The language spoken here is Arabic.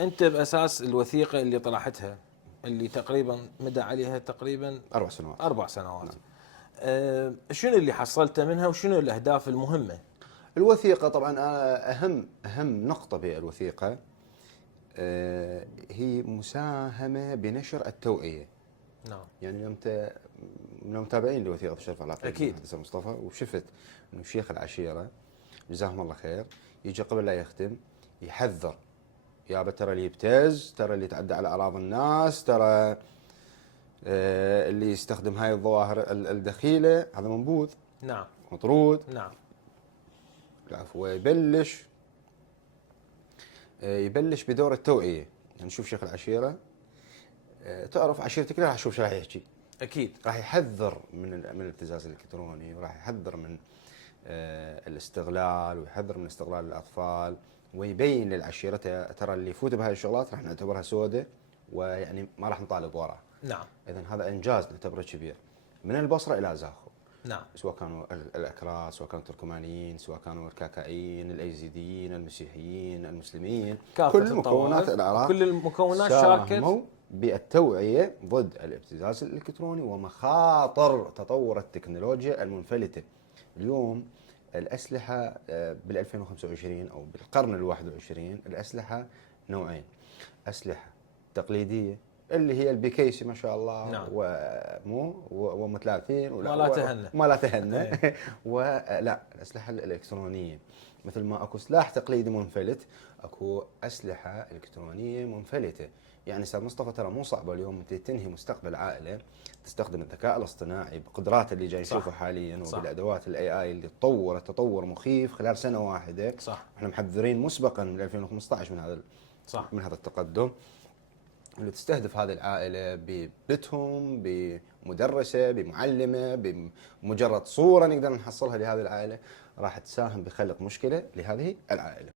انت باساس الوثيقه اللي طرحتها، اللي تقريبا مدى عليها تقريبا 4 سنوات. 4 سنوات، نعم. شنو اللي حصلته منها وشنو الاهداف المهمه؟ الوثيقة طبعا أهم نقطة بالوثيقة هي مساهمة بنشر التوعية. نعم. يعني أنت من المتابعين لوثيقة الشرف العقيد اكيد. المهندس مصطفى، وشفت انه شيخ العشيرة جزاهم الله خير يجي قبل لا يختم يحذر، يابا ترى اللي يبتز، ترى اللي يتعدى على اعراض الناس، ترى اللي يستخدم هاي الظواهر الدخيلة هذا منبوذ نعم. مطرود. نعم. العفو. يبلش بدور التوعية. يعني شوف شيخ العشيرة، تعرف عشيرتك راح تشوف شو راح يحكي. اكيد. راح يحذر من الابتزاز الالكتروني، وراح يحذر من الاستغلال، ويحذر من استغلال الاطفال، ويبين للعشيره ترى اللي يفوت بهاي الشغلات راح نعتبرها سودة، ويعني ما راح نطالب وراه. نعم. اذا هذا انجاز نعتبره كبير من البصره الى زاخو. نعم. سواء كانوا الاكراد، سواء كانوا التركمانيين، سواء كانوا الكاكائيين، الايزيديين، المسيحيين، المسلمين، كل مكونات العراق، كل المكونات شاركوا بالتوعيه ضد الابتزاز الالكتروني ومخاطر تطور التكنولوجيا المنفلته. اليوم الاسلحه بال 2025 او بالقرن ال 21 الاسلحه نوعين: اسلحه تقليديه اللي هي البيكيسي ما شاء الله. نعم. وام 30 ما لا تهنى. ما لا تهنى. ولا الاسلحه الالكترونيه، مثل ما اكو سلاح تقليدي منفلت اكو اسلحه الكترونيه منفلته. يعني استاذ مصطفى ترى مو صعبه اليوم انت تنهي مستقبل عائله تستخدم الذكاء الاصطناعي بقدرات اللي جاي نشوفه حاليا، وبالادوات الاي اي اللي تطورت تطور مخيف خلال سنه واحده. صح. احنا محذرين مسبقا من 2015 من هذا، صح، من هذا التقدم اللي تستهدف هذه العائله ببيتهم، بمدرسه، بمعلمه، بمجرد صوره نقدر نحصلها لهذه العائله راح تساهم بخلق مشكله لهذه العائله.